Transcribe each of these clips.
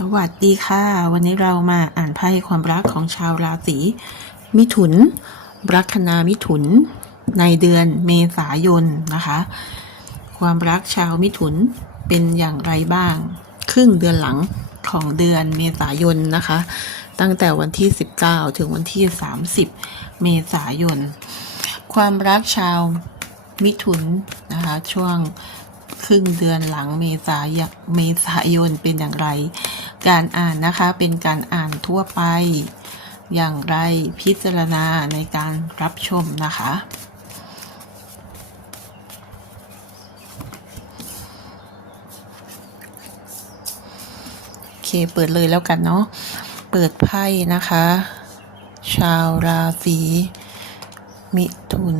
สวัสดีค่ะ วันนี้เรามาอ่านไพ่ความรักของชาวราศีมิถุน ลัคนามิถุน ในเดือนเมษายนนะคะ ความรักชาวมิถุนเป็นอย่างไรบ้าง ครึ่งเดือนหลังของเดือนเมษายนนะคะ ตั้งแต่วันที่ 19 ถึงวันที่ 30 เมษายน ความรักชาวมิถุนนะคะ ช่วงครึ่งเดือนหลังเมษายนเมษายนเป็นอย่างไร การอ่านนะคะเป็นการอ่านทั่วไป อย่างไรพิจารณาในการรับชมนะคะ โอเคเปิดเลยแล้วกันเนาะเปิดไพ่นะคะ ชาวราศีมิถุน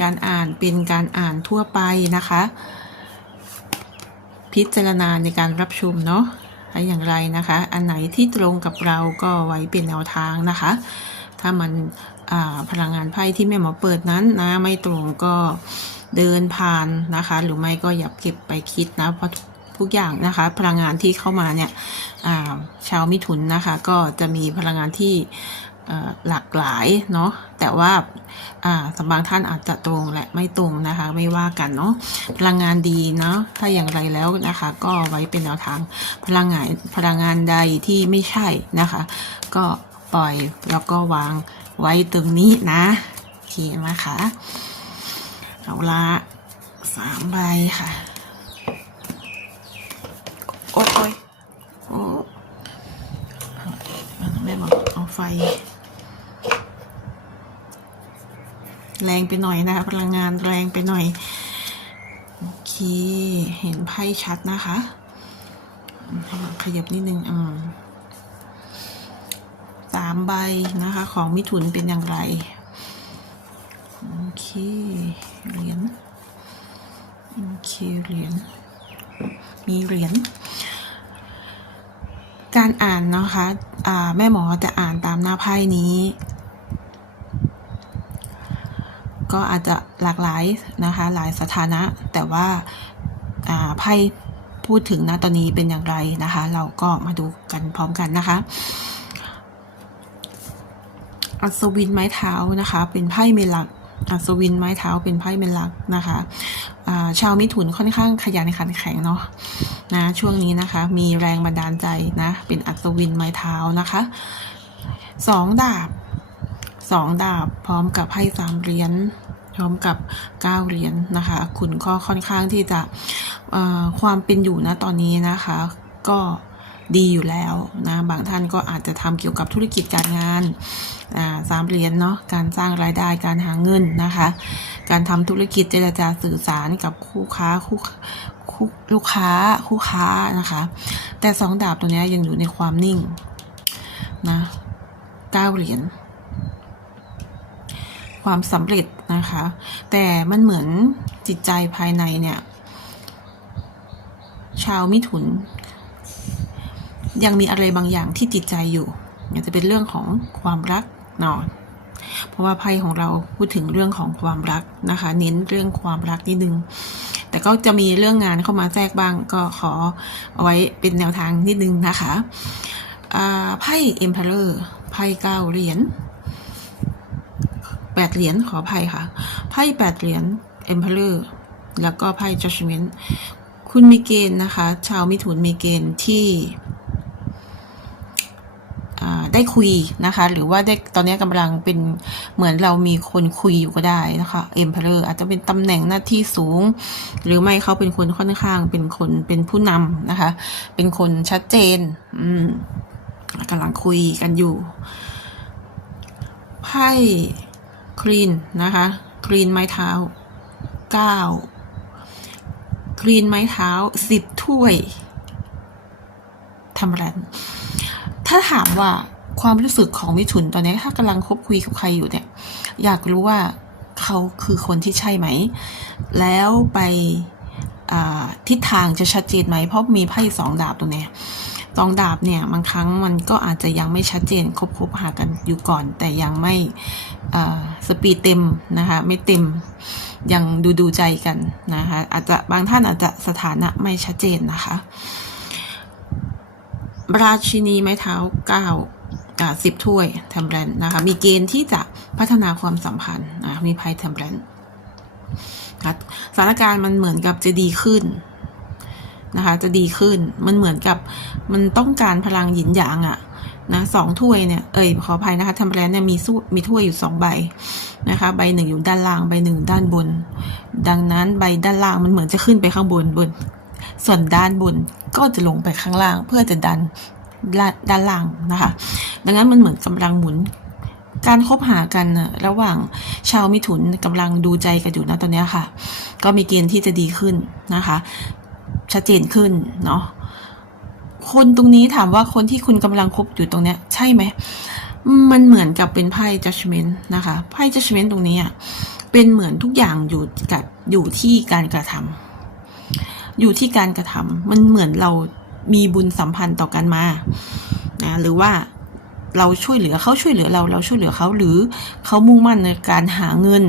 การอ่าน เป็นการอ่านทั่วไปนะคะ พิจารณาในการรับชมเนาะถ้อย่างไรนะคะ อันไหนที่ตรงกับเราก็ไว้เป็นแนวทางนะคะ ถ้ามันพลังงานไพ่ที่แม่หมอเปิดนั้นนะไม่ตรงก็เดินผ่านนะคะ หรือไม่ก็อย่าเก็บไปคิดนะเพราะทุกอย่างนะคะ พลังงานที่เข้ามาเนี่ยชาวมิถุนนะคะ ก็จะมีพลังงานที่ หลากหลายเนาะแต่ว่าสบางท่านอาจจะตรงและไม่ตรงนะคะ ไม่ว่ากันเนาะพลังงานดีเนาะถ้าอย่างไรแล้วนะคะ ก็ไว้เป็นแนวทางพลังงานพลังงานใดที่ไม่ใช่นะคะ ก็ปล่อยแล้วก็วางไว้ตรงนี้นะโอเคนะคะเอาละสามใบค่ะ โอ๊ยโอ๊ยโอ้แม่บอกเอาไฟ แรงไปหน่อยนะคะ พลังงานแรงไปหน่อย โอเค เห็นไพ่ชัดนะคะขยับนิดนึงอืมสามใบนะคะ ของมิถุนเป็นอย่างไร โอเคเหรียญโอเคเหรียญมีเหรียญการอ่านนะคะอ่าแม่หมอจะอ่านตามหน้าไพ่นี้ ก็อาจจะหลากหลายนะคะหลายสถานะ แต่ว่าไพ่พูดถึงนะตอนนี้เป็นอย่างไรนะคะ เราก็มาดูกันพร้อมกันนะคะอัศวินไม้เท้านะคะ เป็นไพ่เมลักอัศวินไม้เท้าเป็นไพ่เมลักนะคะชาวมิถุนค่อนข้างขยันขันแข็งเนาะนะช่วงนี้นะคะ มีแรงบันดาลใจนะ เป็นอัศวินไม้เท้านะคะสองดาบ สองดาบพร้อมกับไพ่สามเหรียญพร้อมกับเก้าเหรียญนะคะ คุณก็ค่อนข้างที่จะความเป็นอยู่นะตอนนี้นะคะ ก็ดีอยู่แล้วนะบางท่านก็อาจจะทำเกี่ยวกับธุรกิจการงานสามเหรียญเนาะการสร้างรายได้การหาเงินนะคะ การทำธุรกิจเจรจาสื่อสารกับคู่ค้าคู่ลูกค้าคู่ค้านะคะ แต่สองดาบตัวนี้ยยังอยู่ในความนิ่งนะเก้าเหรียญ ความสำเร็จนะคะ แต่มันเหมือนจิตใจภายในเนี่ย ชาวมิถุน ยังมีอะไรบางอย่างที่จิตใจอยู่อาจจะเป็นเรื่องของความรักเนาะเพราะว่าไพ่ของเราพูดถึงเรื่องของความรักนะคะ เน้นเรื่องความรักนิดนึง แต่ก็จะมีเรื่องงานเข้ามาแทรกบ้างก็ขอเอาไว้เป็นแนวทางนิดนึงนะคะอ่าไพ่ Emperor ไพ่เก้าเหรียญ แปดเหรียญขออภัยค่ะ ไพ่แปดเหรียญ Emperor แล้วก็ไพ่ Judgment คุณมีเกณฑ์นะคะ ชาวมิถุนมีเกณฑ์ที่ได้คุยนะคะ หรือว่าได้ตอนนี้กำลังเป็นเหมือนเรามีคนคุยอยู่ก็ได้นะคะเอ็มเพลอร์อาจจะเป็นตำแหน่งหน้าที่สูง หรือไม่เขาเป็นคนค่อนข้าง เป็นคนเป็นผู้นำนะคะ เป็นคนชัดเจนอืมกำลังคุยกันอยู่ไพ่ ครีนนะคะครีนไม้เท้าเก้าครีนไม้เท้าสิบถ้วยทำอะไรถ้าถามว่าความรู้สึกของมิถุนตอนนี้ถ้ากำลังคบคุยกับใครอยู่เนี่ย อยากรู้ว่าเขาคือคนที่ใช่ไหม แล้วไปทิศทางจะชัดเจนไหม เพราะมีไพ่สองดาบตัวเนี้ ยสองดาบเนี่ยบางครั้งมันก็อาจจะยังไม่ชัดเจนคบคบหากันอยู่ก่อน แต่ยังไม่สปีดเต็มนะคะไม่เต็มยังดูดูใจกันนะคะอาจจะบางท่านอาจจะสถานะไม่ชัดเจนนะคะราชินีไม้เท้าเก้าสิบถ้วยแทมเบรนนะคะมีเกณฑ์ที่จะพัฒนาความสัมพันธ์นะมีไพ่แทมเบรนสถานการณ์มันเหมือนกับจะดีขึ้น นะคะ จะดีขึ้นมันเหมือนกับมันต้องการพลังหยินหยางอะนะสองถ้วยเนี่ยเอ่ยขออภัยนะคะทมเบรนเนี่ยมีสู้มีถ้วยอยู่สองใบนะคะใบหนึ่งอยู่ด้านล่างใบหนึ่งด้านบน ดังนั้นใบด้านล่างมันเหมือนจะขึ้นไปข้างบนบน ส่วนด้านบนก็จะลงไปข้างล่าง เพื่อจะดันด้านล่างนะคะ ดังนั้นมันเหมือนกำลังหมุน การคบหากันระหว่างชาวมิถุนกำลังดูใจกันอยู่นะตอนนี้ค่ะ ก็มีเกณฑ์ที่จะดีขึ้นนะคะ ชัดเจนขึ้นเนาะคนตรงนี้ถามว่าคนที่คุณกำลังคบอยู่ตรงเนี้ย ใช่ไหม มันเหมือนกับเป็นไพ่ judgment นะคะ ไพ่ judgment ตรงนี้อะเป็นเหมือนทุกอย่างอยู่กับอยู่ที่การกระทำอยู่ที่การกระทำมันเหมือนเรามีบุญสัมพันธ์ต่อกันมานะหรือว่าเราช่วยเหลือเขาช่วยเหลือเราเราช่วยเหลือเขาหรือเขามุ่งมั่นในการหาเงิน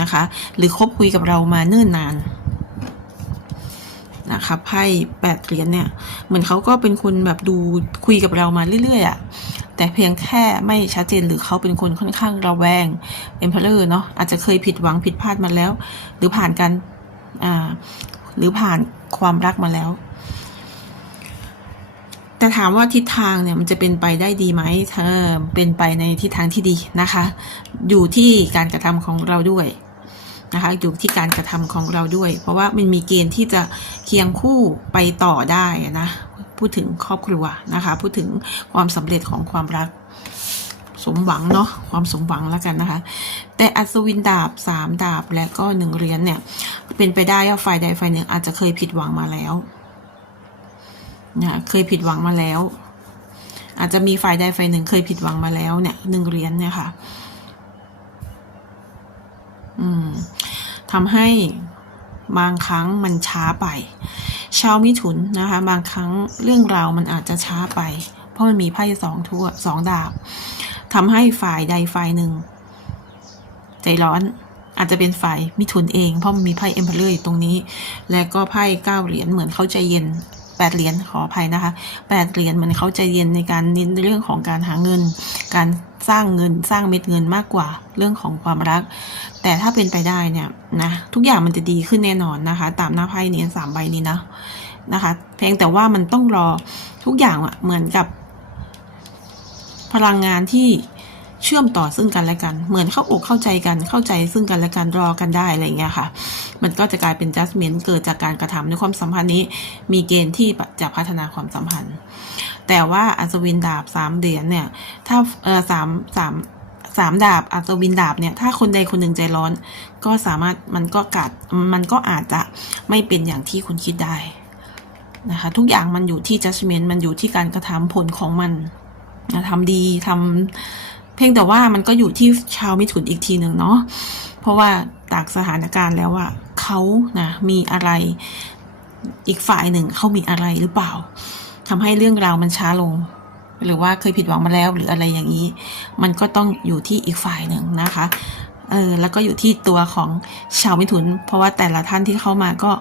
นะคะ หรือคบคุยกับเรามาเนิ่นนาน นะคะไพ่แปดเหรียญเนี่ยเหมือนเขาก็เป็นคนแบบดูคุยกับเรามาเรื่อยๆอะ่ะแต่เพียงแค่ไม่ชัดเจนหรือเขาเป็นคนค่อนข้างระแวงเอ็มเพลเลอร์เนาะอาจจะเคยผิดหวังผิดพลาดมาแล้ว หรือผ่านการอ่าหรือผ่านความรักมาแล้ว แต่ถามว่าทิศทางเนี่ยมันจะเป็นไปได้ดีไหมเธอเป็นไปในทิศทางที่ดีนะคะ อยู่ที่การกระทำของเราด้วย นะคะอยู่ที่การกระทำของเราด้วย เพราะว่ามันมีเกณฑ์ที่จะเคียงคู่ไปต่อได้นะพูดถึงครอบครัวนะคะ พูดถึงความสำเร็จของความรักสมหวังเนาะความสมหวังแล้วกันนะคะ แต่อัศวินดาบสามดาบและก็หนึ่งเหรียญเนี่ย เป็นไปได้ว่าฝ่ายใดฝ่ายหนึ่งอาจจะเคยผิดหวังมาแล้วนะเคยผิดหวังมาแล้ว อาจจะมีฝ่ายใดฝ่ายหนึ่งเคยผิดหวังมาแล้วเนี่ยหนึ่งเหรียญเนี่ยค่ะ ทำให้บางครั้งมันช้าไปชาวมิถุนนะคะ บางครั้งเรื่องราวมันอาจจะช้าไป เพราะมันมีไพ่สองทั่วสองดาบทำให้ฝ่ายใดฝ่ายหนึ่ง ใจร้อนอาจจะเป็นฝ่ายมิถุนเอง เพราะมันมีไพ่เอ็มเพลเลอร์ตรงนี้ และก็ไพ่เก้าเหรียญเหมือนเขาใจเย็นแปดเหรียญขออภัยนะคะแปดเหรียญเหมือนเขาใจเย็นในการเน้นเรื่องของการหาเงิน การ สร้างเงินสร้างเม็ดเงินมากกว่าเรื่องของความรัก แต่ถ้าเป็นไปได้เนี่ยนะทุกอย่างมันจะดีขึ้นแน่นอนนะคะ ตามหน้าไพ่นี้สามใบนี้นะนะคะเพียงแต่ว่ามันต้องรอทุกอย่างอะเหมือนกับ พลังงานที่เชื่อมต่อซึ่งกันและกัน เหมือนเข้าอกเข้าใจกันเข้าใจซึ่งกันและกันรอกันได้อะไรเงี้ยค่ะ มันก็จะกลายเป็น judgment เกิดจากการกระทำในความสัมพันธ์นี้ มีเกณฑ์ที่จะพัฒนาความสัมพันธ์ แต่ว่าอัศวินดาบสามเหรียญเนี่ย ถ้าเออสามสามสามดาบอัศวินดาบเนี่ย ถ้าคนใดคนหนึ่งใจร้อน ก็สามารถมันก็กัดมันก็อาจจะไม่เป็นอย่างที่คุณคิดได้นะคะทุกอย่างมันอยู่ที่ judgment มันอยู่ที่การกระทำผลของมันทำดีทำเพียงแต่ว่ามันก็อยู่ที่ชาวมิถุนอีกทีหนึ่งเนาะเพราะว่าจากสถานการณ์แล้วว่าเขานะมีอะไรอีกฝ่ายหนึ่งเขามีอะไรหรือเปล่า ทำให้เรื่องราวมันช้าลง หรือว่าเคยผิดหวังมาแล้วหรืออะไรอย่างนี้ มันก็ต้องอยู่ที่อีกฝ่ายหนึ่งนะคะเออแล้วก็อยู่ที่ตัวของชาวมิถุน เพราะว่าแต่ละท่านที่เข้ามาก็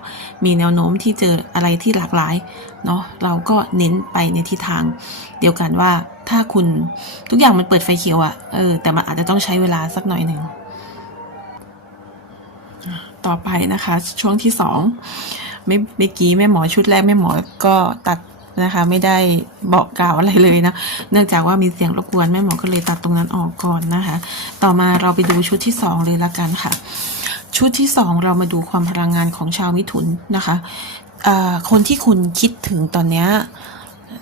มีแนวโน้มที่เจออะไรที่หลากหลายเนาะเราก็เน้นไปในทิศทาง เดียวกันว่าถ้าคุณทุกอย่างมันเปิดไฟเขียวอะ่ะเออแต่มันอาจจะต้องใช้เวลาสักหน่อยหนึ่งต่อไปนะคะ ช่วงที่สองไม่เมื่อกี้แม่หมอชุดแรกแม่หมอก็ตัด นะคะ ไม่ได้บอกกล่าวอะไรเลยนะ เนื่องจากว่ามีเสียงรบกวนแม่หมอก็เลยตัดตรงนั้นออกก่อนนะคะ ต่อมาเราไปดูชุดที่สองเลยละกันค่ะ ชุดที่สองเรามาดูความพลังงานของชาวมิถุนนะคะคนที่คุณคิดถึงตอนนี้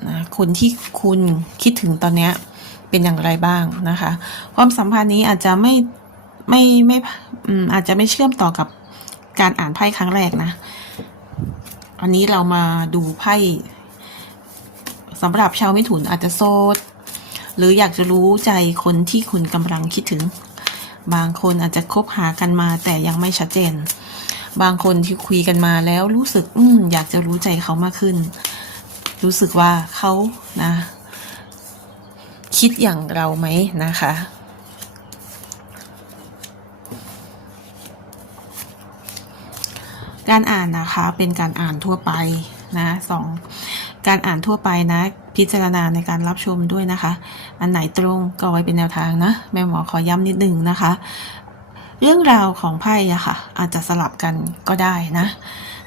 นะคนที่คุณคิดถึงตอนนี้เป็นอย่างไรบ้างนะคะ ความสัมพันธ์นี้อาจจะไม่ไม่ไม่อาจจะไม่เชื่อมต่อกับการอ่านไพ่ครั้งแรกนะ อันนี้เรามาดูไพ่ สำหรับชาวมิถุนอาจจะโสดหรืออยากจะรู้ใจคนที่คุณกำลังคิดถึง บางคนอาจจะคบหากันมาแต่ยังไม่ชัดเจน บางคนที่คุยกันมาแล้วรู้สึกอืมอยากจะรู้ใจเขามากขึ้น รู้สึกว่าเขานะ คิดอย่างเราไหมนะคะการอ่านนะคะเป็นการอ่านทั่วไปนะสอง การอ่านทั่วไปนะ พิจารณาในการรับชมด้วยนะคะ อันไหนตรงก็ไว้เป็นแนวทางนะ แม่หมอขอย้ำนิดนึงนะคะ เรื่องราวของไพ่อะค่ะ อาจจะสลับกันก็ได้นะ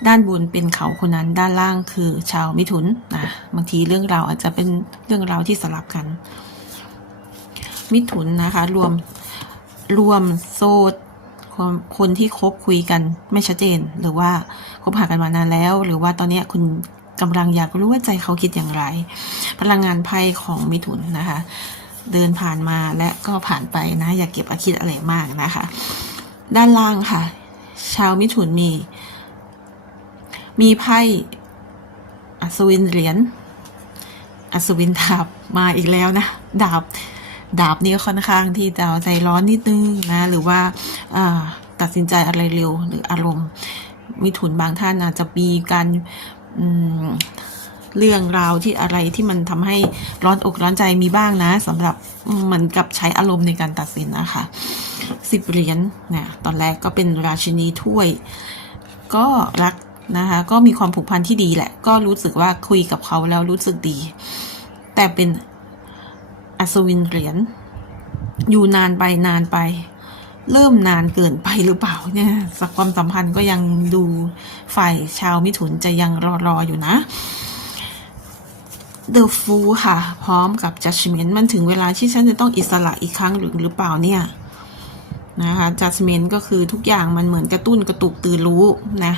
ด้านบนเป็นเขาคนนั้นด้านล่างคือชาวมิถุนนะบางทีเรื่องราวอาจจะเป็นเรื่องราวที่สลับกัน มิถุนนะคะ รวมรวมโซดคนคนที่คบคุยกันไม่ชัดเจนหรือว่าคบหากันมานานแล้ว หรือว่าตอนนี้คุณ กำลังอยากรู้ว่าใจเขาคิดอย่างไร พลังงานไพ่ของมิถุนนะคะ เดินผ่านมาและก็ผ่านไปนะ อย่าเก็บอาคิดอะไรมากนะคะ ด้านล่างค่ะ ชาวมิถุนมี มีไพ่อัศวินเหรียญอัศวินดาบมาอีกแล้วนะ ดาบดาบนี่ค่อนข้างที่จะใจร้อนนิดนึงนะ หรือว่าตัดสินใจอะไรเร็วหรืออารมณ์มิถุนบางท่านอาจจะมีการ เรื่องราวที่อะไรที่มันทำให้ร้อนอกร้อนใจมีบ้างนะสำหรับมเหมือนกับใช้อารมณ์ในการตัดสินนะคะสิบเหรียญเนี่ยตอนแรกก็เป็นราชินีถ้วย ก็รักนะคะก็มีความผูกพันที่ดีแหละ ก็รู้สึกว่าคุยกับเขาแล้วรู้สึกดี แต่เป็นอัศวินเหรียญอยู่นานไปนานไป เริ่มนานเกินไปหรือเปล่าเนี่ยสักความสัมพันธ์ก็ยังดูฝ่ายชาวมิถุนจะยังรอรออยู่นะ The Fool ค่ะ พร้อมกับ Judgment มันถึงเวลาที่ฉันจะต้องอิสระอีกครั้งหรือหรือเปล่าเนี่ยนะคะ judgment ก็คือทุกอย่างมันเหมือนกระตุ้นกระตุกตื่นรู้นะ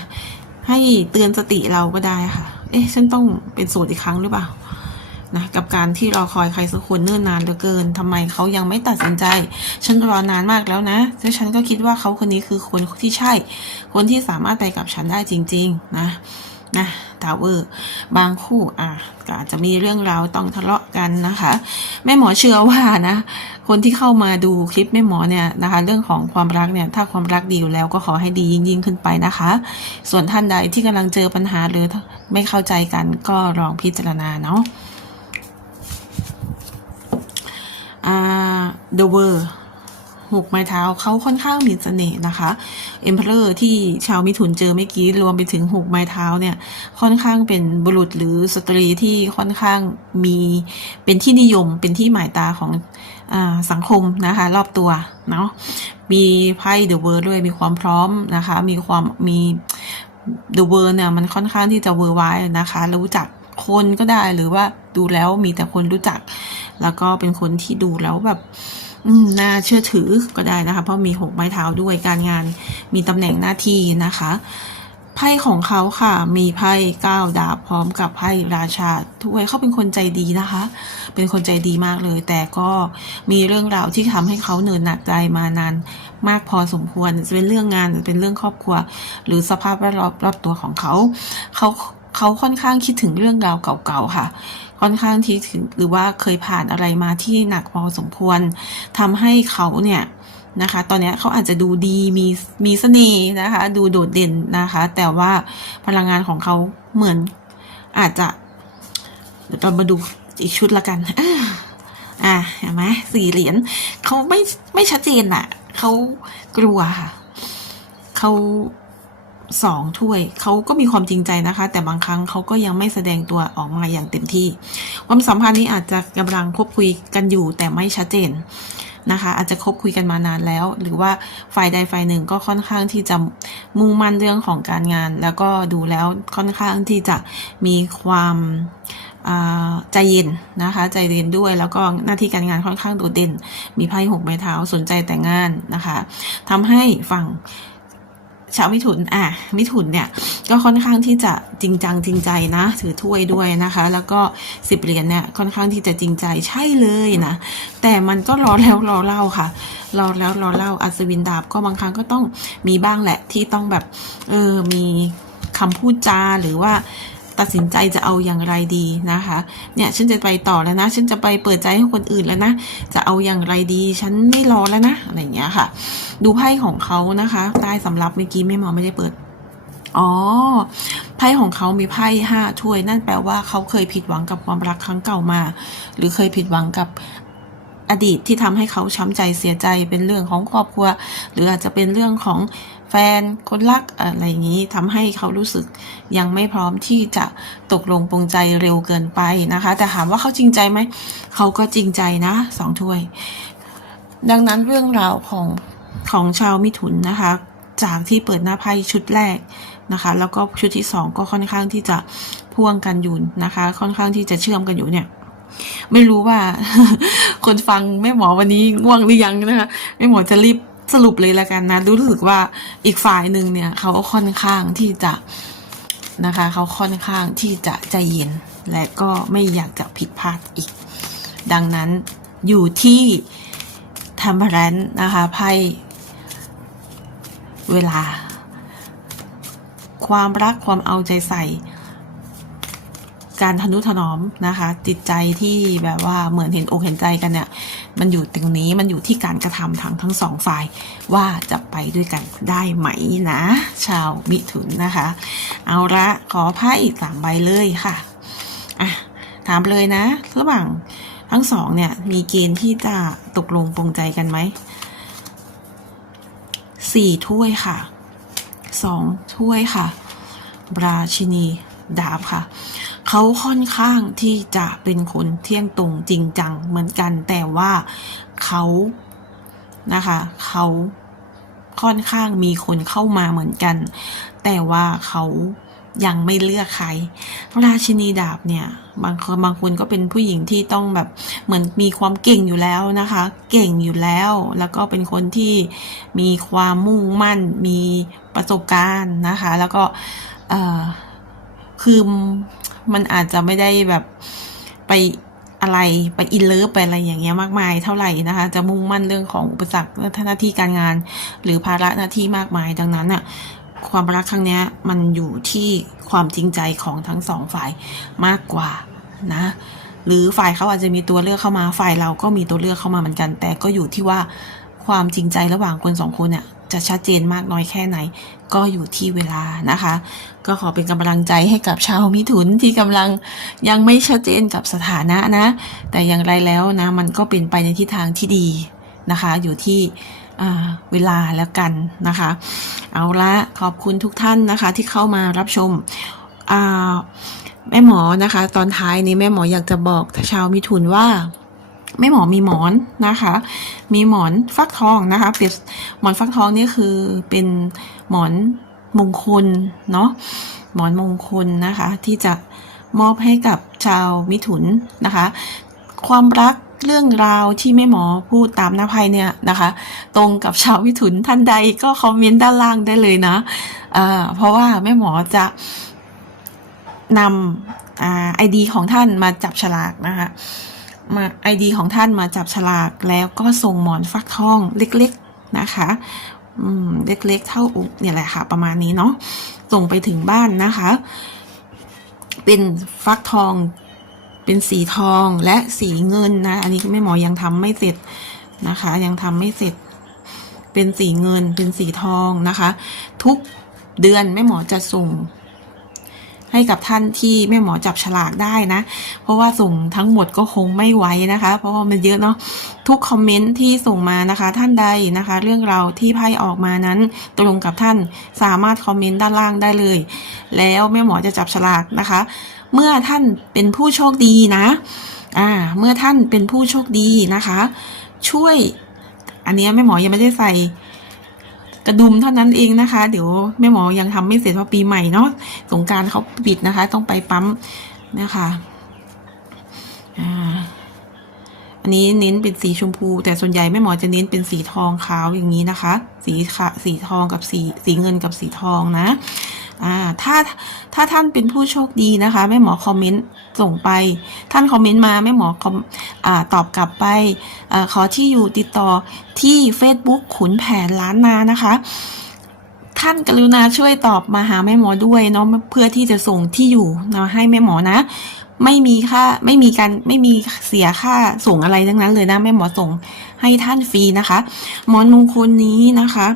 ให้เตือนสติเราก็ได้ค่ะ เอ๊ะ ฉันต้องเป็นโสดอีกครั้งหรือเปล่า นะกับการที่รอคอยใครสักคนเนิ่นนานเหลือเกินทำไมเขายังไม่ตัดสินใจ ฉันรอนานมากแล้วนะแล้วฉันก็คิดว่าเขาคนนี้คือคนที่ใช่ คนที่สามารถไปกับฉันได้จริง ๆ นะนะทาวเวอร์บางคู่อะก็อาจจะมีเรื่องราวต้องทะเลาะกันนะคะ แม่หมอเชื่อว่านะ คนที่เข้ามาดูคลิปแม่หมอเนี่ยนะคะ เรื่องของความรักเนี่ย ถ้าความรักดีอยู่แล้วก็ขอให้ดียิ่งยิ่งๆขึ้นไปนะคะ ส่วนท่านใดที่กำลังเจอปัญหาหรือไม่เข้าใจกันก็ลองพิจารณาเนาะ The World หกไม้เท้าเขาค่อนข้างมีเสน่ห์นะคะ Emperor ที่ชาวมิถุนเจอเมื่อกี้รวมไปถึงหกไม้เท้าเนี่ย ค่อนข้างเป็นบุรุษหรือสตรีที่ค่อนข้างมีเป็นที่นิยมเป็นที่หมายตาของอสังคมนะคะ รอบตัวเนาะมีไพ่เดอะเวิร์ด้วยมีความพร้อมนะคะ มีความมีเดอะเวิร์เนี่ยมันค่อนข้างที่จะเวอร์ไว้นะคะ รู้จักคนก็ได้หรือว่าดูแล้วมีแต่คนรู้จัก แล้วก็เป็นคนที่ดูแล้วแบบน่าเชื่อถือก็ได้นะคะ เพราะมีหกไม้เท้าด้วยการงานมีตำแหน่งหน้าที่นะคะไพ่ของเขาค่ะ มีไพ่เก้าดาบพร้อมกับไพ่ราชาถ้วยเขาเป็นคนใจดีนะคะ เป็นคนใจดีมากเลย แต่ก็มีเรื่องราวที่ทำให้เขาเหนื่อยหนักใจมานานมากพอสมควรจะเป็นเรื่องงานเป็นเรื่องครอบครัว หรือสภาพแวดล้อมรอบตัวของเขา เขาเขาค่อนข้างคิดถึงเรื่องราวเก่าๆค่ะ ค่อนข้างที่ถึงหรือว่าเคยผ่านอะไรมาที่หนักพอสมควรทำให้เขาเนี่ยนะคะ ตอนนี้เขาอาจจะดูดีมีมีเสน่ห์นะคะ ดูโดดเด่นนะคะ แต่ว่าพลังงานของเขาเหมือนอาจจะเดี๋ยวเรามาดูอีกชุดละกันอ่าอะเห็นไหมสี่เหรียญเขาไม่ไม่ชัดเจนอะเขากลัวค่ะเขา สองถ้วยเขาก็มีความจริงใจนะคะ แต่บางครั้งเขาก็ยังไม่แสดงตัวออกมาอย่างเต็มที่ ความสัมพันธ์นี้อาจจะกำลังคบคุยกันอยู่แต่ไม่ชัดเจนนะคะ อาจจะคบคุยกันมานานแล้ว หรือว่าฝ่ายใดฝ่ายหนึ่งก็ค่อนข้างที่จะมุ่งมั่นเรื่องของการงาน แล้วก็ดูแล้วค่อนข้างที่จะมีความใจเย็นนะคะ ใจเย็นด้วยแล้วก็หน้าที่การงานค่อนข้างโดดเด่น มีไพ่หกไม้เท้าสนใจแต่งงานนะคะทำให้ฝั่ง ชาวมิถุนอะมิถุนเนี่ยก็ค่อนข้างที่จะจริงจังจริงใจนะ ถือถ้วยด้วยนะคะ แล้วก็สิบเหรียญเนี่ยค่อนข้างที่จะจริงใจใช่เลยนะ แต่มันก็รอแล้วรอเล่าค่ะรอแล้วรอเล่าอัศวินดาบก็บางครั้งก็ต้องมีบ้างแหละที่ต้องแบบเออมีคำพูดจาหรือว่า ตัดสินใจจะเอาอย่างไรดีนะคะ เนี่ยฉันจะไปต่อแล้วนะ ฉันจะไปเปิดใจให้คนอื่นแล้วนะ จะเอาอย่างไรดี ฉันไม่รอแล้วนะ อะไรอย่างเงี้ยค่ะ ดูไพ่ของเขานะคะ ใต้สำรับเมื่อกี้แม่หมอไม่ได้เปิดอ๋อไพ่ของเขามีไพ่ห้าถ้วย นั่นแปลว่าเขาเคยผิดหวังกับความรักครั้งเก่ามา หรือเคยผิดหวังกับ อดีตที่ทำให้เขาช้ำใจเสียใจเป็นเรื่องของครอบครัว หรืออาจจะเป็นเรื่องของแฟนคนรักอะไรอย่างนี้ทำให้เขารู้สึกยังไม่พร้อมที่จะตกลงปรงใจเร็วเกินไปนะคะ แต่ถามว่าเขาจริงใจไหมเขาก็จริงใจนะสองถ้วย ดังนั้นเรื่องราวของของชาวมิถุนนะคะ จากที่เปิดหน้าไพ่ชุดแรกนะคะ แล้วก็ชุดที่สองก็ค่อนข้างที่จะพ่วงกันอยู่นะคะ ค่อนข้างที่จะเชื่อมกันอยู่เนี่ย ไม่รู้ว่า คนฟังแม่หมอวันนี้ง่วงหรือยังนะคะแม่หมอจะรีบสรุปเลยละกันนะรู้สึกว่าอีกฝ่ายหนึ่งเนี่ย เขาค่อนข้างที่จะนะคะ เขาค่อนข้างที่จะใจเย็น และก็ไม่อยากจะผิดพลาดอีก ดังนั้นอยู่ที่ทำรันนะคะไพ่เวลา ความรักความเอาใจใส่ การทนุถนอมนะคะ จิตใจที่แบบว่าเหมือนเห็นอกเห็นใจกันเนี่ย มันอยู่ตรงนี้มันอยู่ที่การกระทำทางทั้งสองฝ่าย ว่าจะไปด้วยกันได้ไหมนะ ชาวมิถุนนะคะ เอาละขอไพ่อีกสามใบเลยค่ะอะถามเลยนะ ระหว่างทั้งสองเนี่ย มีเกณฑ์ที่จะตกลงปรงใจกันไหมสี่ถ้วยค่ะสองถ้วยค่ะราชินีดาบค่ะ เขาค่อนข้างที่จะเป็นคนเที่ยงตรงจริงจังเหมือนกัน แต่ว่าเขานะคะเขาค่อนข้างมีคนเข้ามาเหมือนกัน แต่ว่าเขายังไม่เลือกใคร ราชินีดาบเนี่ย บางคนบางคนก็เป็นผู้หญิงที่ต้องแบบเหมือนมีความเก่งอยู่แล้วนะคะ เก่งอยู่แล้ว แล้วก็เป็นคนที่มีความมุ่งมั่น มีประสบการณ์นะคะ แล้วก็คือ มันอาจจะไม่ได้แบบไปอะไรไปอินเลิฟไปอะไรอย่างเงี้ยมากมายเท่าไหร่นะคะ จะมุ่งมั่นเรื่องของอุปสรรคหน้าที่การงาน หรือภาระหน้าที่มากมายดังนั้นอะความรักครั้งนี้มันอยู่ที่ความจริงใจของทั้งสองฝ่ายมากกว่านะ หรือฝ่ายเขาอาจจะมีตัวเลือกเข้ามาฝ่ายเราก็มีตัวเลือกเข้ามาเหมือนกัน แต่ก็อยู่ที่ว่าความจริงใจระหว่างคนสองคนเนี่ยจะชัดเจนมากน้อยแค่ไหน ก็อยู่ที่เวลานะคะ ก็ขอเป็นกำลังใจให้กับชาวมิถุนที่กำลังยังไม่ชัดเจนกับสถานะนะ แต่อย่างไรแล้วนะมันก็เป็นไปในทิศทางที่ดีนะคะ อยู่ที่เวลาแล้วกันนะคะ เอาละขอบคุณทุกท่านนะคะที่เข้ามารับชมอ่าแม่หมอนะคะ ตอนท้ายนี้แม่หมออยากจะบอกชาวมิถุนว่าแม่หมอมีหมอนนะคะ มีหมอนฟักทองนะคะเปรียบหมอนฟักทองนี่คือเป็นหมอน มงคลเนาะหมอนมงคลนะคะที่จะมอบให้กับชาวมิถุนนะคะ ความรักเรื่องราวที่แม่หมอพูดตามหน้าไพ่เนี่ยนะคะ ตรงกับชาวมิถุนท่านใดก็คอมเมนต์ด้านล่างได้เลยนะเเพราะว่าแม่หมอจะนำไอดีของท่านมาจับฉลากนะคะมาไอดีของท่านมาจับฉลากแล้วก็ส่งหมอนฟักทองเล็กๆนะคะ เล็กๆเท่าอกเนี่ยแหละค่ะ ประมาณนี้เนาะส่งไปถึงบ้านนะคะ เป็นฟักทอง เป็นสีทองและสีเงินนะ อันนี้แม่หมอยังทำไม่เสร็จนะคะ ยังทำไม่เสร็จ เป็นสีเงินเป็นสีทองนะคะ ทุกเดือนแม่หมอจะส่ง ให้กับท่านที่แม่หมอจับฉลากได้นะ เพราะว่าส่งทั้งหมดก็คงไม่ไหวนะคะ เพราะว่ามันเยอะเนาะทุกคอมเมนต์ที่ส่งมานะคะ ท่านใดนะคะ เรื่องราวที่ไพ่ออกมานั้นตรงกับท่านสามารถคอมเมนต์ด้านล่างได้เลย แล้วแม่หมอจะจับฉลากนะคะ เมื่อท่านเป็นผู้โชคดีนะอ่าเมื่อท่านเป็นผู้โชคดีนะคะ ช่วย อันนี้แม่หมอยังไม่ได้ใส่ กระดุมเท่านั้นเองนะคะ เดี๋ยวแม่หมอยังทำไม่เสร็จเพราะปีใหม่เนาะสงการเขาปิดนะคะ ต้องไปปั๊มนะคะอ่าอันนี้เน้นเป็นสีชมพู แต่ส่วนใหญ่แม่หมอจะเน้นเป็นสีทองขาวอย่างนี้นะคะ สีขะสีทองกับสีสีเงินกับสีทองนะ อ่าถ้าถ้าท่านเป็นผู้โชคดีนะคะแม่หมอคอมเมนต์ส่งไป ท่านคอมเมนต์มาแม่หมอคอมอ่าตอบกลับไปอาขอที่อยู่ติดต่อที่ Facebook ขุนแผนล้านนานะคะ ท่านกรุณาช่วยตอบมาหาแม่หมอด้วยเนาะเพื่อที่จะส่งที่อยู่มาให้แม่หมอนะไม่มีค่าไม่มีการไม่มีเสียค่าส่งอะไรทั้งนั้นเลยนะแม่หมอส่งให้ท่านฟรีนะคะ หมอนมงคลนี้นะคะ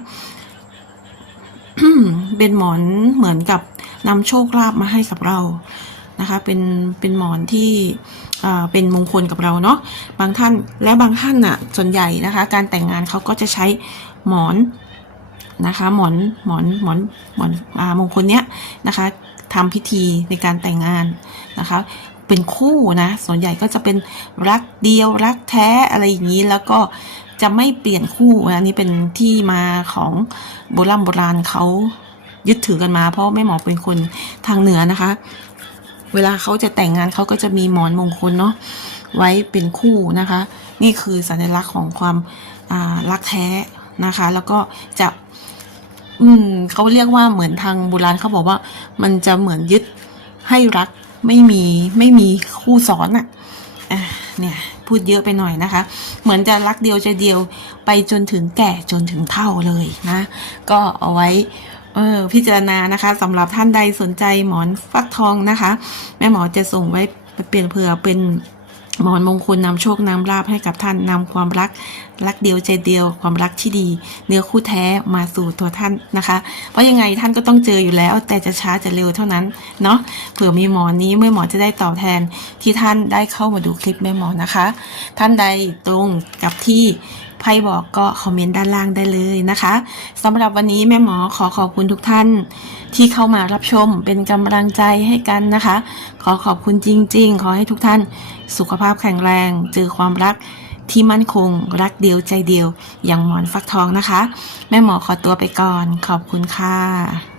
เป็นหมอนเหมือนกับนำโชคลาภมาให้กับเรานะคะเป็นเป็นหมอนที่อ่าเป็นมงคลกับเราเนาะบางท่านและบางท่านน่ะส่วนใหญ่นะคะ การแต่งงานเขาก็จะใช้หมอนนะคะหมอนหมอนหมอนหมอนอมงคลเนี้ยนะคะทำพิธีในการแต่งงานนะคะเป็นคู่นะส่วนใหญ่ก็จะเป็นรักเดียวรักแท้อะไรอย่างนี้แล้วก็ จะไม่เปลี่ยนคู่อันนี้เป็นที่มาของโบราณโบราณเขายึดถือกันมา เพราะแม่หมอเป็นคนทางเหนือนะคะ เวลาเขาจะแต่งงานเขาก็จะมีหมอนมงคลเนาะไว้เป็นคู่นะคะ นี่คือสัญลักษณ์ของความรักแท้นะคะ แล้วก็จะ อืมเขาเรียกว่าเหมือนทางโบราณเขาบอกว่า มันจะเหมือนยึดให้รักไม่มีไม่มีคู่ซ้อนอะ่ะเนี่ย พูดเยอะไปหน่อยนะคะ เหมือนจะรักเดียวใจเดียวไปจนถึงแก่จนถึงเท่าเลยนะ ก็เอาไว้เออพิจารณานะคะสำหรับท่านใดสนใจหมอนฟักทองนะคะ แม่หมอจะส่งไว้เปลี่ยนเผื่อเป็น มอนมงคลนำโชคนำลาภให้กับท่านนำความรัก รักเดียวใจเดียว ความรักที่ดี เนื้อคู่แท้มาสู่ตัวท่านนะคะ เพราะยังไงท่านก็ต้องเจออยู่แล้ว แต่จะช้าจะเร็วเท่านั้นเนาะเผื่อมีหมอนนี้เมื่อหมอจะได้ตอบแทนที่ท่านได้เข้ามาดูคลิปแม่หมอนะคะ ท่านใดตรงกับที่ ไพ่บอกก็คอมเมนต์ด้านล่างได้เลยนะคะสำหรับวันนี้แม่หมอขอขอบคุณทุกท่าน ที่เข้ามารับชมเป็นกำลังใจให้กันนะคะ ขอขอบคุณจริง ๆ ขอให้ทุกท่าน สุขภาพแข็งแรง เจอความรักที่มั่นคง รักเดียวใจเดียว อย่างหมอนฟักทองนะคะ แม่หมอขอตัวไปก่อน ขอบคุณค่ะ